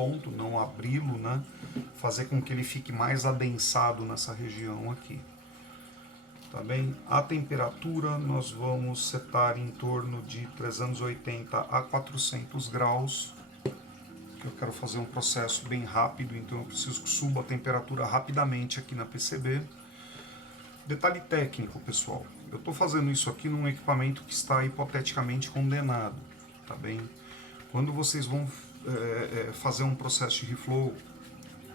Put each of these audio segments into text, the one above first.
ponto, não abri-lo, né? Fazer com que ele fique mais adensado nessa região aqui. Tá bem? A temperatura nós vamos setar em torno de 380 a 400 graus. Eu quero fazer um processo bem rápido, então eu preciso que suba a temperatura rapidamente aqui na PCB. Detalhe técnico, pessoal. Eu estou fazendo isso aqui num equipamento que está hipoteticamente condenado, tá bem? Quando vocês vão fazer um processo de reflow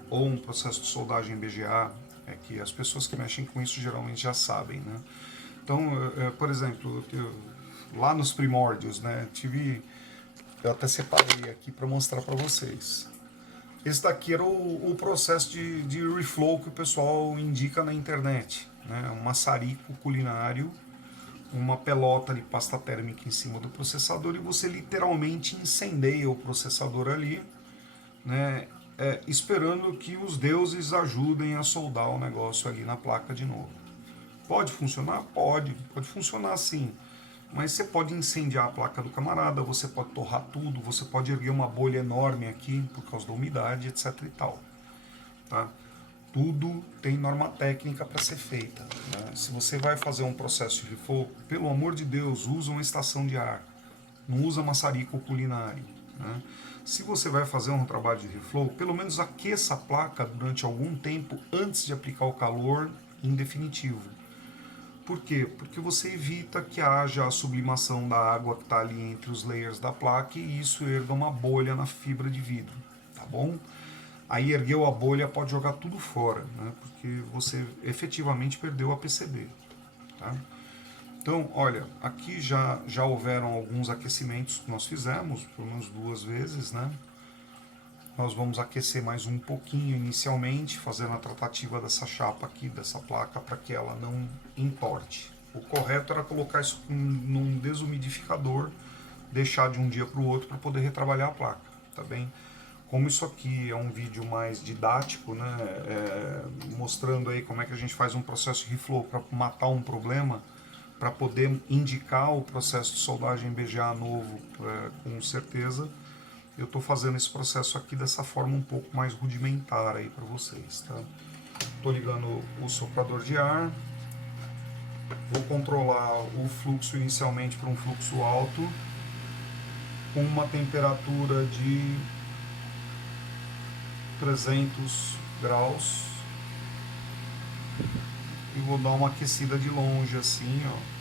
ou um processo de soldagem BGA, é que as pessoas que mexem com isso geralmente já sabem, né? Então, por exemplo, lá nos primórdios, né, eu até separei aqui para mostrar para vocês. Esse daqui era o processo de reflow que o pessoal indica na internet, né? Um maçarico culinário, uma pelota de pasta térmica em cima do processador e você literalmente incendeia o processador ali, né? Esperando que os deuses ajudem a soldar o negócio ali na placa de novo. Pode funcionar? Pode funcionar sim. Mas você pode incendiar a placa do camarada, você pode torrar tudo, você pode erguer uma bolha enorme aqui por causa da umidade, etc e tal. Tá? Tudo tem norma técnica para ser feita. Né? Se você vai fazer um processo de reflow, pelo amor de Deus, usa uma estação de ar. Não usa maçarico culinário. Né? Se você vai fazer um trabalho de reflow, pelo menos aqueça a placa durante algum tempo antes de aplicar o calor em definitivo. Por quê? Porque você evita que haja a sublimação da água que está ali entre os layers da placa e isso erga uma bolha na fibra de vidro, tá bom? Aí ergueu a bolha, pode jogar tudo fora, né? Porque você efetivamente perdeu a PCB, tá? Então, olha, aqui já houveram alguns aquecimentos que nós fizemos, pelo menos 2 vezes, né? Nós vamos aquecer mais um pouquinho inicialmente, fazendo a tratativa dessa chapa aqui, dessa placa, para que ela não entorte. O correto era colocar isso num desumidificador, deixar de um dia para o outro para poder retrabalhar a placa, tá bem? Como isso aqui é um vídeo mais didático, né, mostrando aí como é que a gente faz um processo de reflow para matar um problema, para poder indicar o processo de soldagem BGA novo com certeza, eu estou fazendo esse processo aqui dessa forma um pouco mais rudimentar aí para vocês, tá? Estou ligando o soprador de ar, vou controlar o fluxo inicialmente para um fluxo alto, com uma temperatura de 300 graus, e vou dar uma aquecida de longe assim, ó,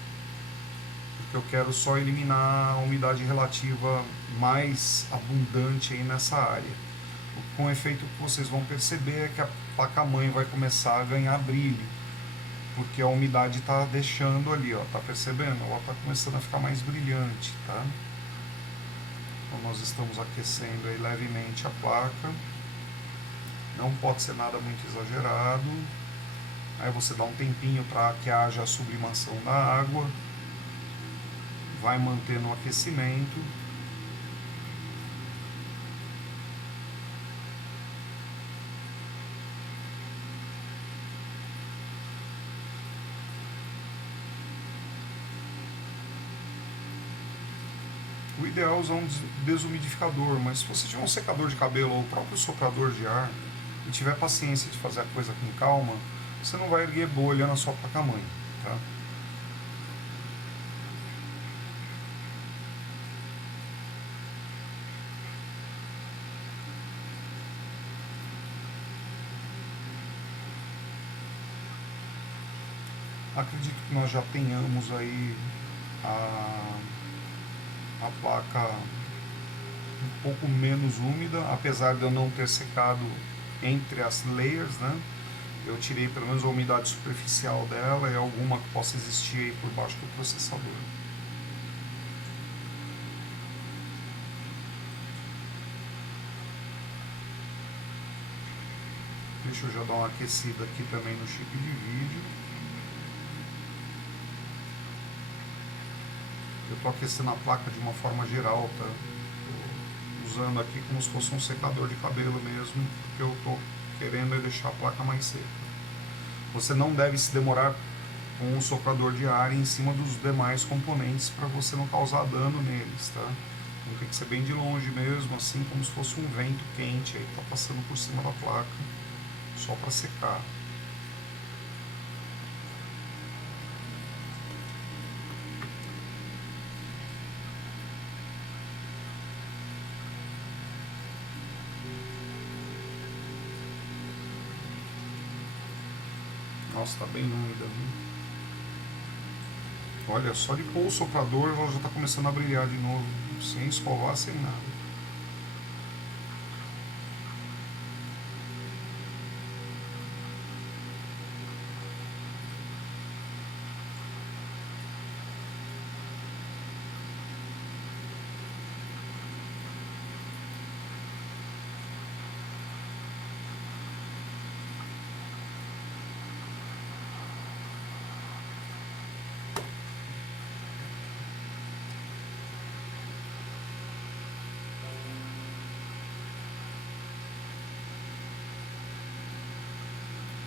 porque eu quero só eliminar a umidade relativa mais abundante aí nessa área. Com o efeito que vocês vão perceber é que a placa-mãe vai começar a ganhar brilho, porque a umidade está deixando ali, ó, tá percebendo? Ela está começando a ficar mais brilhante, tá? Então nós estamos aquecendo aí levemente a placa, não pode ser nada muito exagerado. Aí você dá um tempinho para que haja a sublimação da água, vai mantendo o aquecimento. O ideal é usar um desumidificador, mas se você tiver um secador de cabelo ou o próprio soprador de ar e tiver paciência de fazer a coisa com calma, você não vai erguer bolha na sua placa-mãe, tá? Acredito que nós já tenhamos aí a placa um pouco menos úmida, apesar de eu não ter secado entre as layers, né? Eu tirei pelo menos a umidade superficial dela e alguma que possa existir aí por baixo do processador. Deixa eu já dar uma aquecida aqui também no chip de vídeo. Eu estou aquecendo a placa de uma forma geral, tá? Usando aqui como se fosse um secador de cabelo mesmo, porque eu estou querendo é deixar a placa mais seca. Você não deve se demorar com o soprador de ar em cima dos demais componentes para você não causar dano neles, tá? Então tem que ser bem de longe mesmo, assim como se fosse um vento quente aí que tá passando por cima da placa, só para secar. Nossa, tá bem úmida, viu? Olha, só de pôr o soprador ela já tá começando a brilhar de novo, sem escovar, sem nada.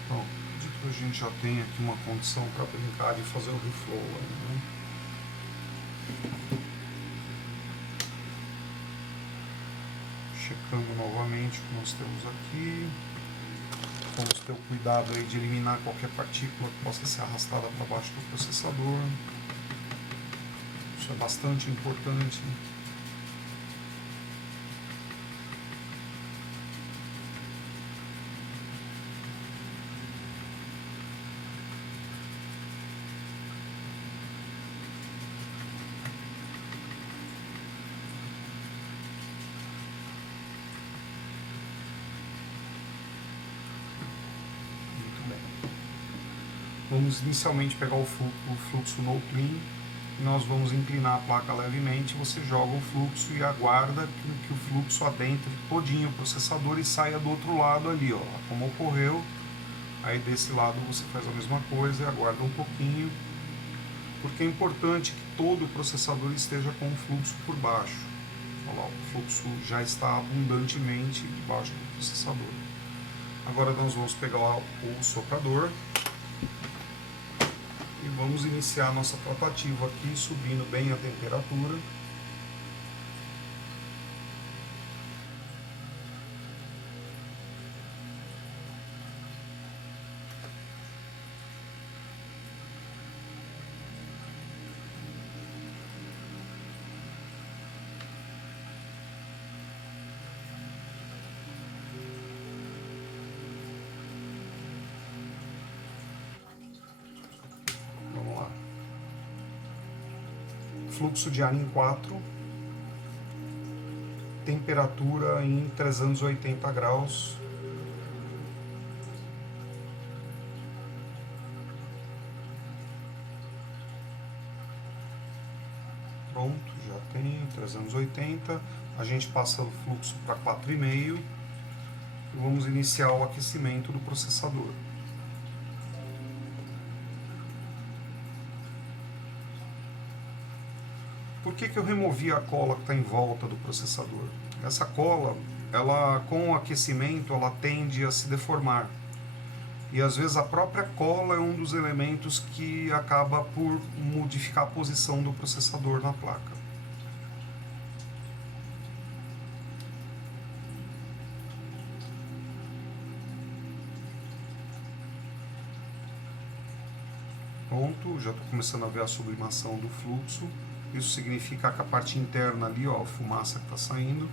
Bom, acredito que a gente já tem aqui uma condição para brincar de fazer o reflow, né? Checando novamente o que nós temos aqui. Vamos ter o cuidado aí de eliminar qualquer partícula que possa ser arrastada para baixo do processador. Isso é bastante importante. Vamos inicialmente pegar o fluxo no clean, e nós vamos inclinar a placa levemente, você joga o fluxo e aguarda que o fluxo adentre todinho o processador e saia do outro lado ali, ó, como ocorreu. Aí desse lado você faz a mesma coisa e aguarda um pouquinho, porque é importante que todo o processador esteja com o fluxo por baixo. Olha lá, o fluxo já está abundantemente debaixo do processador. Agora nós vamos pegar o soprador e vamos iniciar a nossa tratativa aqui, subindo bem a temperatura. Fluxo de ar em 4, temperatura em 380 graus. Pronto, já tem 380. A gente passa o fluxo para 4,5 e vamos iniciar o aquecimento do processador. Por que eu removi a cola que está em volta do processador? Essa cola, ela, com o aquecimento, ela tende a se deformar. E às vezes a própria cola é um dos elementos que acaba por modificar a posição do processador na placa. Pronto, já estou começando a ver a sublimação do fluxo. Isso significa que a parte interna ali, ó, a fumaça que está saindo.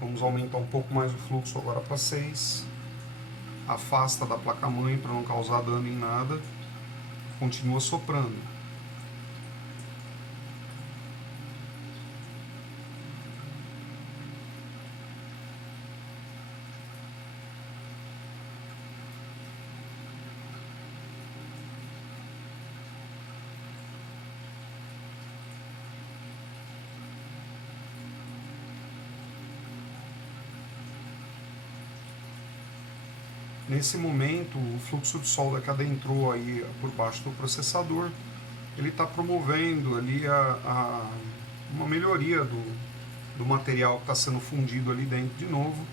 Vamos aumentar um pouco mais o fluxo agora para 6. Afasta da placa-mãe para não causar dano em nada. Continua soprando. Nesse momento, o fluxo de solda que adentrou aí por baixo do processador, ele está promovendo ali uma melhoria do material que está sendo fundido ali dentro de novo,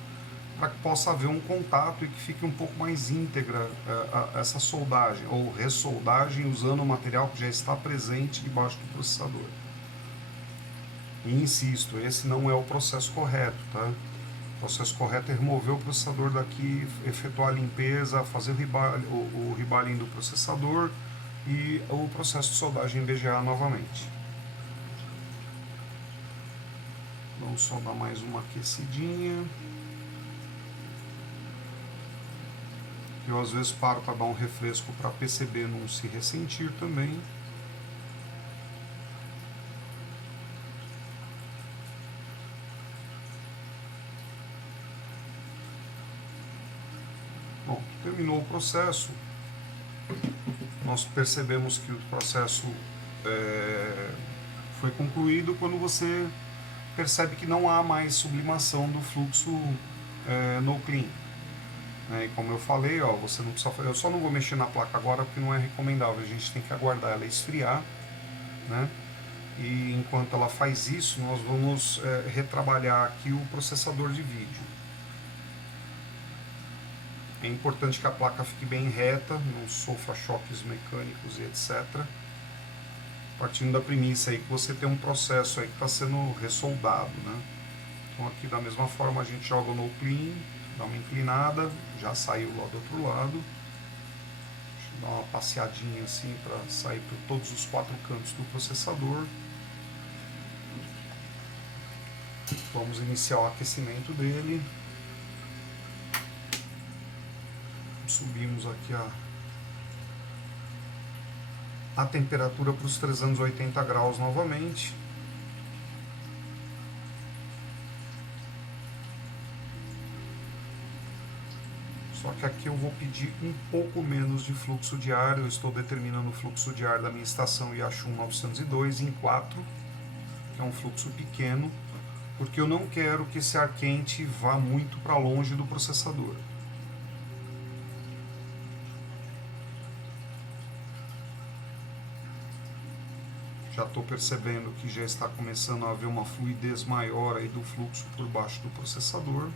para que possa haver um contato e que fique um pouco mais íntegra essa soldagem, ou ressoldagem, usando o material que já está presente debaixo do processador. E insisto, esse não é o processo correto, tá? O processo correto é remover o processador daqui, efetuar a limpeza, fazer o rebaling do processador e o processo de soldagem BGA novamente. Vamos só dar mais uma aquecidinha. Eu às vezes paro para dar um refresco para PCB não se ressentir também. Bom, terminou o processo. Nós percebemos que o processo foi concluído quando você percebe que não há mais sublimação do fluxo no clean. E como eu falei, ó, você não precisa, eu só não vou mexer na placa agora porque não é recomendável, a gente tem que aguardar ela esfriar, né? E enquanto ela faz isso, nós vamos retrabalhar aqui o processador de vídeo. É importante que a placa fique bem reta, não sofra choques mecânicos e etc. Partindo da premissa aí que você tem um processo aí que está sendo ressoldado, né? Então aqui da mesma forma a gente joga no clean, dá uma inclinada, já saiu lá do outro lado. Deixa eu dar uma passeadinha assim para sair por todos os 4 cantos do processador. Vamos iniciar o aquecimento dele. Subimos aqui a temperatura para os 380 graus novamente. Só que aqui eu vou pedir um pouco menos de fluxo de ar. Eu estou determinando o fluxo de ar da minha estação Yachun 902 em 4, que é um fluxo pequeno, porque eu não quero que esse ar quente vá muito para longe do processador. Já estou percebendo que já está começando a haver uma fluidez maior aí do fluxo por baixo do processador.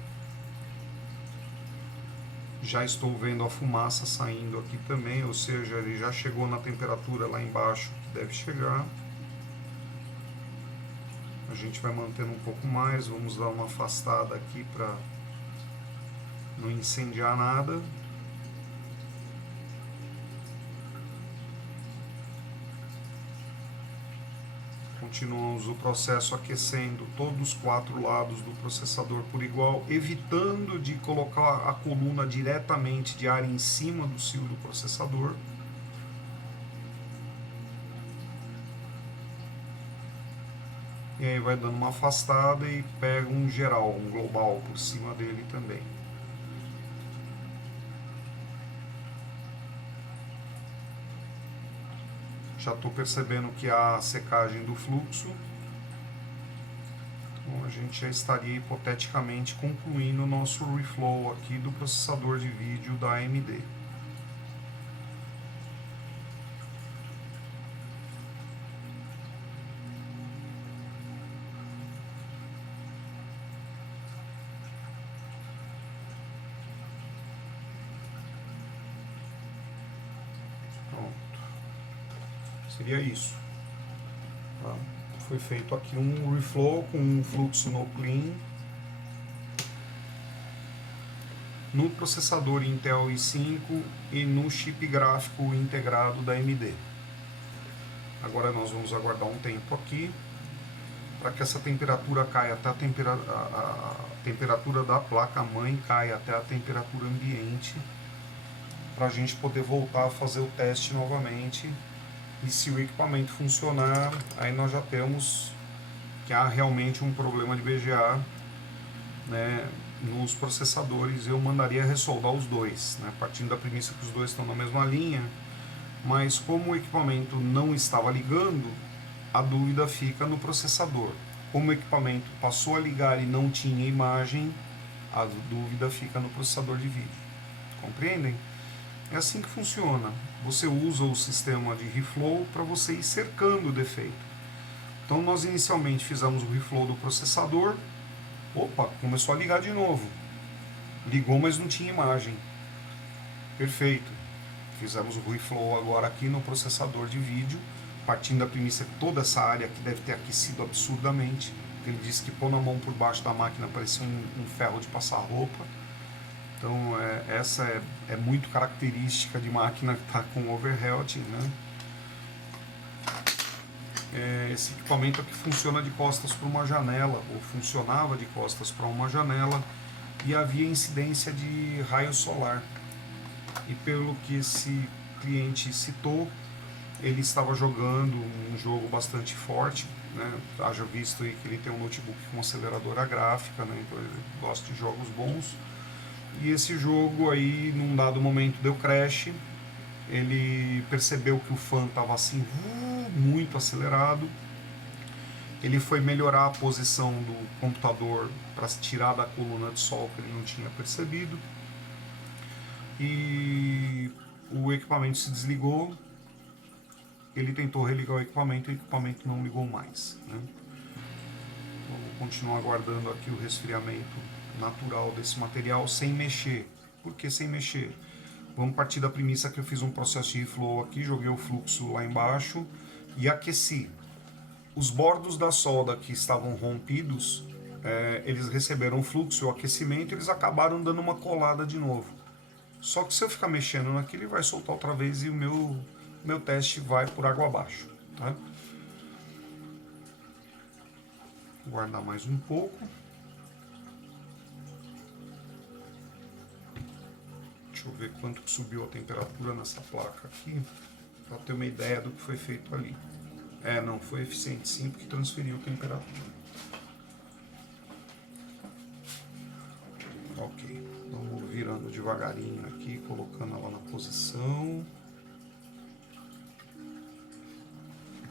Já estou vendo a fumaça saindo aqui também, ou seja, ele já chegou na temperatura lá embaixo que deve chegar. A gente vai mantendo um pouco mais, vamos dar uma afastada aqui para não incendiar nada. Continuamos o processo aquecendo todos os 4 lados do processador por igual, evitando de colocar a coluna diretamente de ar em cima do cio do processador. E aí vai dando uma afastada e pega um geral, um global por cima dele também. Já estou percebendo que há secagem do fluxo. Então a gente já estaria hipoteticamente concluindo o nosso reflow aqui do processador de vídeo da AMD. Seria isso. Tá? Foi feito aqui um reflow com um fluxo no clean no processador Intel i5 e no chip gráfico integrado da AMD. Agora nós vamos aguardar um tempo aqui para que essa temperatura caia até a temperatura da placa-mãe caia até a temperatura ambiente, para a gente poder voltar a fazer o teste novamente. E se o equipamento funcionar, aí nós já temos que há realmente um problema de BGA, né, nos processadores. Eu mandaria ressoldar os dois, né, partindo da premissa que os dois estão na mesma linha, mas como o equipamento não estava ligando, a dúvida fica no processador. Como o equipamento passou a ligar e não tinha imagem, a dúvida fica no processador de vídeo. Compreendem? É assim que funciona. Você usa o sistema de reflow para você ir cercando o defeito. Então nós inicialmente fizemos o reflow do processador. Opa, começou a ligar de novo. Ligou, mas não tinha imagem. Perfeito. Fizemos o reflow agora aqui no processador de vídeo. partindo da premissa que toda essa área aqui deve ter aquecido absurdamente. Ele disse que pôr na mão por baixo da máquina parecia um ferro de passar roupa. Então essa é muito característica de máquina que está com overheating, né? Esse equipamento aqui funciona de costas para uma janela, ou funcionava de costas para uma janela, e havia incidência de raio solar. E pelo que esse cliente citou, ele estava jogando um jogo bastante forte, né? Haja visto aí que ele tem um notebook com aceleradora gráfica, né? Então ele gosta de jogos bons. E esse jogo aí, num dado momento, deu crash. Ele percebeu que o fan estava assim muito acelerado. Ele foi melhorar a posição do computador para tirar da coluna de sol que ele não tinha percebido. E o equipamento se desligou. Ele tentou religar o equipamento não ligou mais, né? Vou continuar guardando aqui o resfriamento natural desse material sem mexer. Por que sem mexer? Vamos partir da premissa que eu fiz um processo de reflow aqui, joguei o fluxo lá embaixo e aqueci. Os bordos da solda que estavam rompidos, eles receberam o fluxo e o aquecimento, eles acabaram dando uma colada de novo. Só que se eu ficar mexendo naquilo, ele vai soltar outra vez e o meu teste vai por água abaixo, tá? Vou guardar mais um pouco. Deixa eu ver quanto que subiu a temperatura nessa placa aqui, para ter uma ideia do que foi feito ali. Não, foi eficiente sim, porque transferiu a temperatura. Ok, vamos virando devagarinho aqui, colocando ela na posição.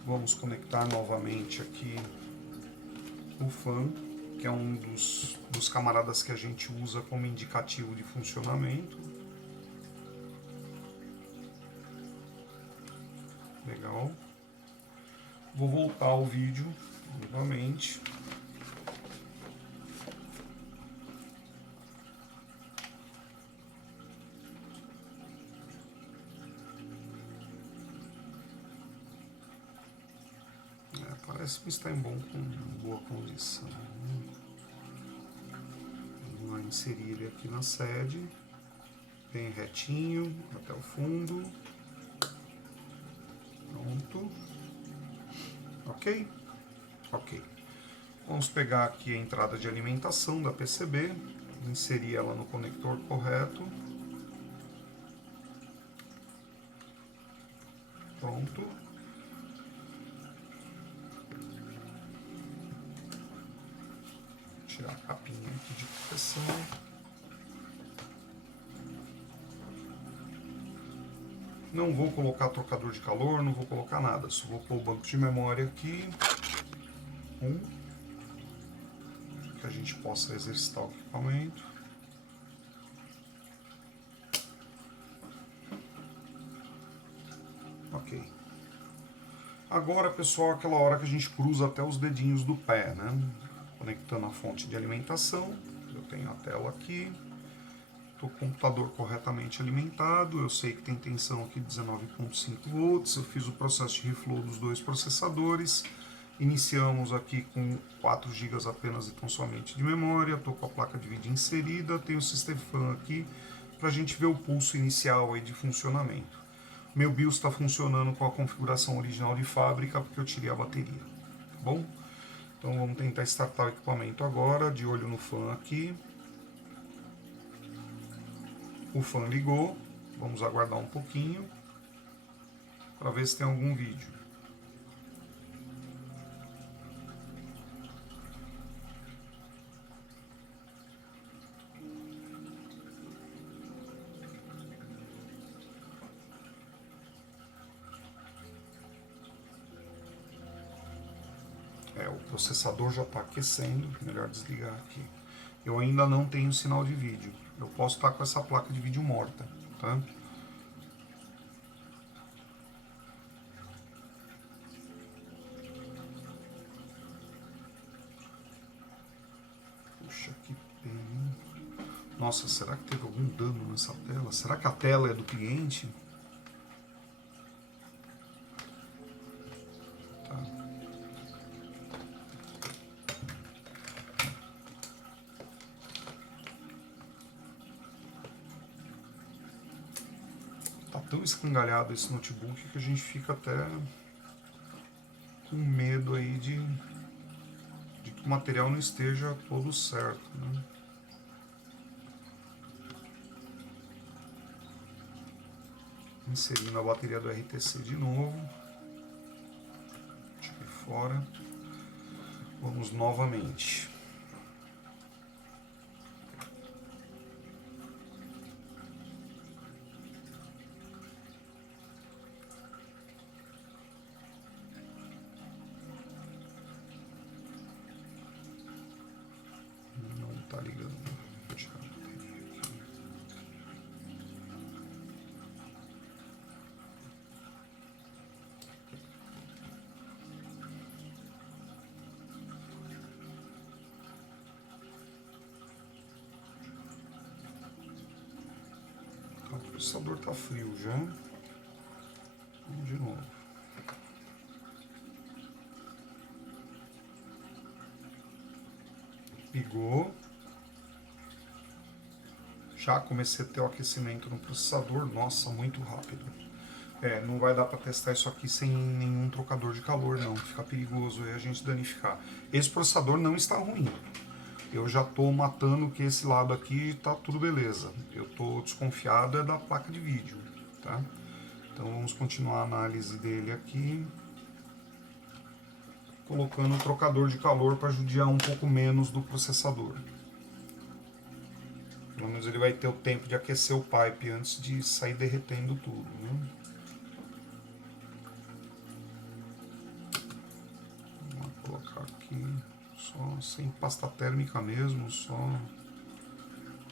Vamos conectar novamente aqui o fan, que é um dos camaradas que a gente usa como indicativo de funcionamento. Legal. Vou voltar ao vídeo novamente. Parece-me estar em boa condição. Vamos lá inserir ele aqui na sede, bem retinho até o fundo. Pronto. Ok? Ok. Vamos pegar aqui a entrada de alimentação da PCB, inserir ela no conector correto. Pronto. Tirar a capinha aqui de proteção. Não vou colocar trocador de calor, não vou colocar nada, só vou pôr o banco de memória aqui. Que a gente possa exercitar o equipamento. Ok. Agora, pessoal, aquela hora que a gente cruza até os dedinhos do pé, né? Conectando a fonte de alimentação. Eu tenho a tela aqui. Estou com o computador corretamente alimentado. Eu sei que tem tensão aqui de 19,5 volts. Eu fiz o processo de reflow dos dois processadores. Iniciamos aqui com 4 GB apenas e tão somente de memória. Estou com a placa de vídeo inserida. Tenho o System Fan aqui para a gente ver o pulso inicial aí de funcionamento. Meu BIOS está funcionando com a configuração original de fábrica porque eu tirei a bateria. Tá bom? Então vamos tentar startar o equipamento agora, de olho no fan aqui. O fan ligou. Vamos aguardar um pouquinho para ver se tem algum vídeo. O processador já está aquecendo, melhor desligar aqui. Eu ainda não tenho sinal de vídeo. Eu posso estar com essa placa de vídeo morta, tá? Puxa, que pena. Nossa, será que teve algum dano nessa tela? Será que a tela é do cliente? Tá tão escangalhado esse notebook que a gente fica até com medo aí de que o material não esteja todo certo, né? Inserindo a bateria do RTC de novo. Tirei fora. Vamos novamente. Não tá ligando. Vou tirar a bateria aqui. O processador tá frio já. Vamos de novo. Ligou. Já comecei a ter o aquecimento no processador. Nossa, muito rápido. Não vai dar para testar isso aqui sem nenhum trocador de calor, não. Fica perigoso aí a gente danificar. Esse processador não está ruim. Eu já estou matando que esse lado aqui está tudo beleza. Eu estou desconfiado da placa de vídeo, tá? Então vamos continuar a análise dele aqui. Colocando o trocador de calor para judiar um pouco menos do processador. Pelo menos ele vai ter o tempo de aquecer o pipe antes de sair derretendo tudo, né? Vou colocar aqui só sem pasta térmica mesmo, só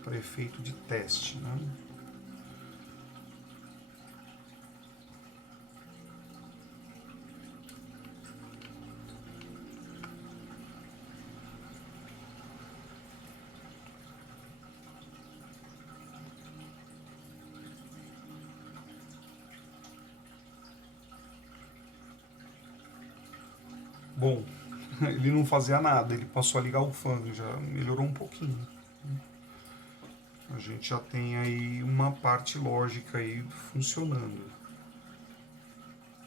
para efeito de teste, né? Bom, ele não fazia nada, ele passou a ligar o fã, já melhorou um pouquinho. A gente já tem aí uma parte lógica aí funcionando.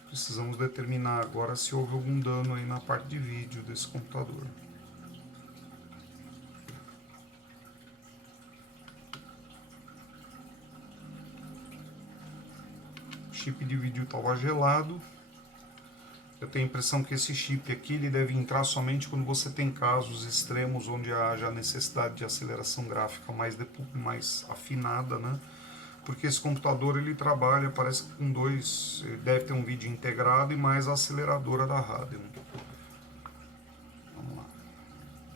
Precisamos determinar agora se houve algum dano aí na parte de vídeo desse computador. O chip de vídeo estava gelado. Eu tenho a impressão que esse chip aqui ele deve entrar somente quando você tem casos extremos onde haja necessidade de aceleração gráfica mais afinada, né? Porque esse computador ele trabalha, parece que com dois, ele deve ter um vídeo integrado e mais a aceleradora da Radeon. Vamos lá.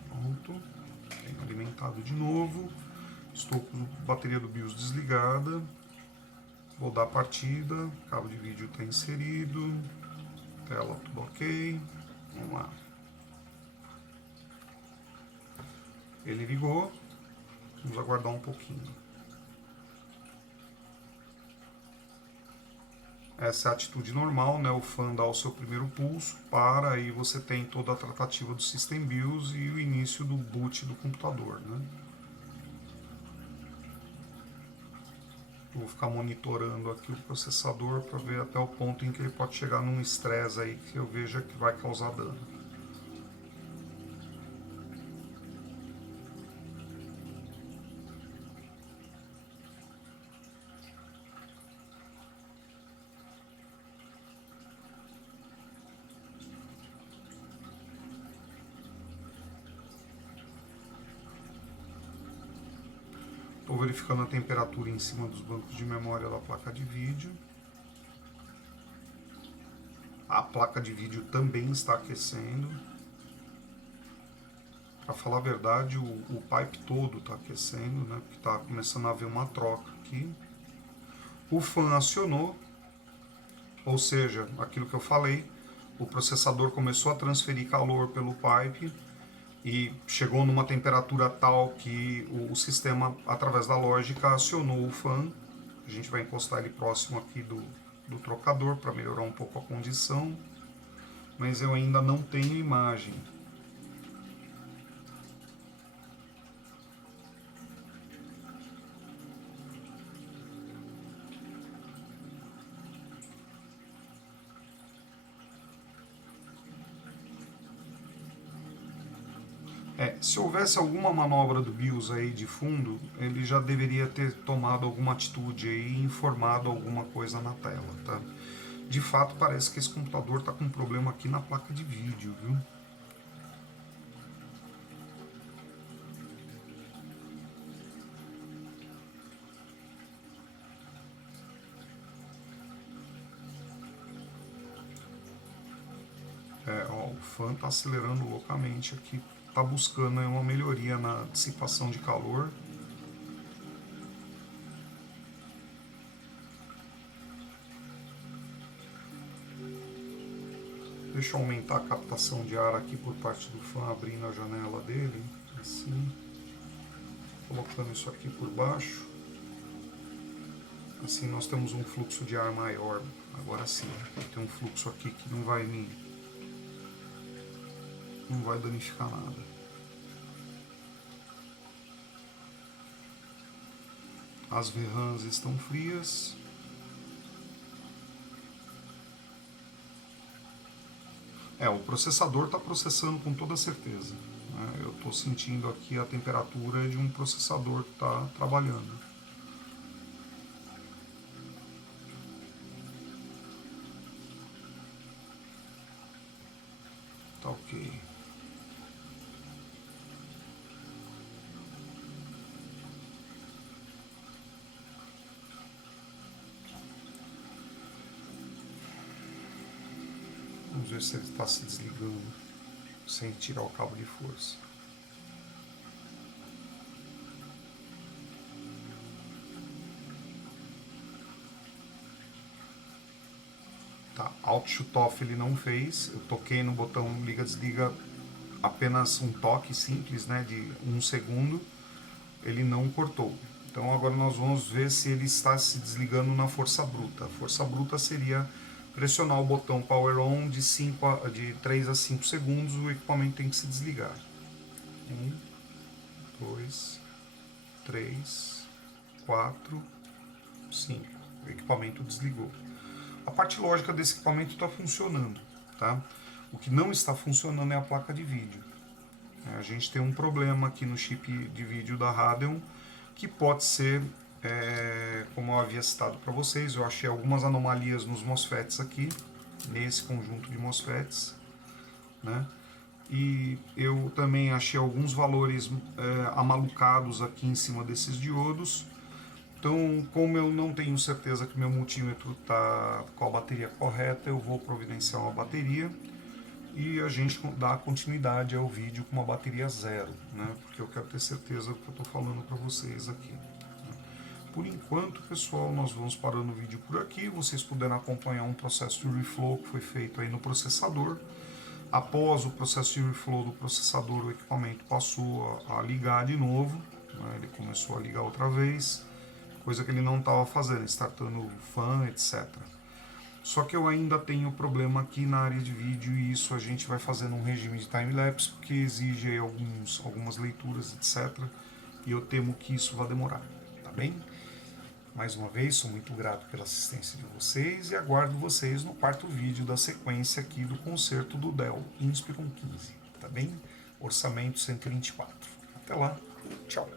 Pronto. Tenho alimentado de novo. Estou com a bateria do BIOS desligada. Vou dar partida. Cabo de vídeo está inserido. Tela tudo ok. Vamos lá. Ele ligou. Vamos aguardar um pouquinho. Essa é a atitude normal, né? O fã dá o seu primeiro pulso, para, aí você tem toda a tratativa do System BIOS e o início do boot do computador, né? Vou ficar monitorando aqui o processador para ver até o ponto em que ele pode chegar num estresse aí que eu veja que vai causar dano. Estou verificando a temperatura em cima dos bancos de memória da placa de vídeo. A placa de vídeo também está aquecendo. Para falar a verdade, o pipe todo está aquecendo, né? Porque está começando a haver uma troca aqui. O fã acionou, ou seja, aquilo que eu falei, o processador começou a transferir calor pelo pipe e chegou numa temperatura tal que o sistema, através da lógica, acionou o fã. A gente vai encostar ele próximo aqui do trocador para melhorar um pouco a condição, mas eu ainda não tenho imagem. Se houvesse alguma manobra do BIOS aí de fundo, ele já deveria ter tomado alguma atitude aí e informado alguma coisa na tela, tá? De fato, parece que esse computador está com um problema aqui na placa de vídeo, viu? O fan está acelerando loucamente aqui, está buscando uma melhoria na dissipação de calor. Deixa eu aumentar a captação de ar aqui por parte do fan, abrindo a janela dele, assim, colocando isso aqui por baixo. Assim nós temos um fluxo de ar maior. Agora sim, tem um fluxo aqui que não vai danificar nada. As VRAMs estão frias. O processador está processando com toda certeza, né? Eu estou sentindo aqui a temperatura de um processador que está trabalhando. Tá ok. Vamos ver se ele está se desligando sem tirar o cabo de força. Tá, Alt Shut Off ele não fez. Eu toquei no botão liga-desliga apenas um toque simples, né, de 1 segundo. Ele não cortou. Então agora nós vamos ver se ele está se desligando na força bruta. A força bruta seria pressionar o botão Power On de 3 a 5 segundos, o equipamento tem que se desligar. 1, 2, 3, 4, 5. O equipamento desligou. A parte lógica desse equipamento está funcionando, tá? O que não está funcionando é a placa de vídeo. A gente tem um problema aqui no chip de vídeo da Radeon, que pode ser, como eu havia citado para vocês, eu achei algumas anomalias nos MOSFETs aqui, nesse conjunto de MOSFETs, né? E eu também achei alguns valores amalucados aqui em cima desses diodos. Então, como eu não tenho certeza que meu multímetro está com a bateria correta, eu vou providenciar uma bateria e a gente dá continuidade ao vídeo com uma bateria zero, né? Porque eu quero ter certeza do que eu estou falando para vocês aqui. Por enquanto, pessoal, nós vamos parando o vídeo por aqui. Vocês puderam acompanhar um processo de reflow que foi feito aí no processador. Após o processo de reflow do processador, o equipamento passou a ligar de novo, né? Ele começou a ligar outra vez, coisa que ele não estava fazendo, startando o fan, etc. Só que eu ainda tenho problema aqui na área de vídeo e isso a gente vai fazendo um regime de time-lapse, porque exige aí algumas leituras, etc. E eu temo que isso vai demorar, tá bem? Mais uma vez, sou muito grato pela assistência de vocês e aguardo vocês no quarto vídeo da sequência aqui do concerto do Dell Inspiron 15, tá bem? Orçamento 124. Até lá, tchau!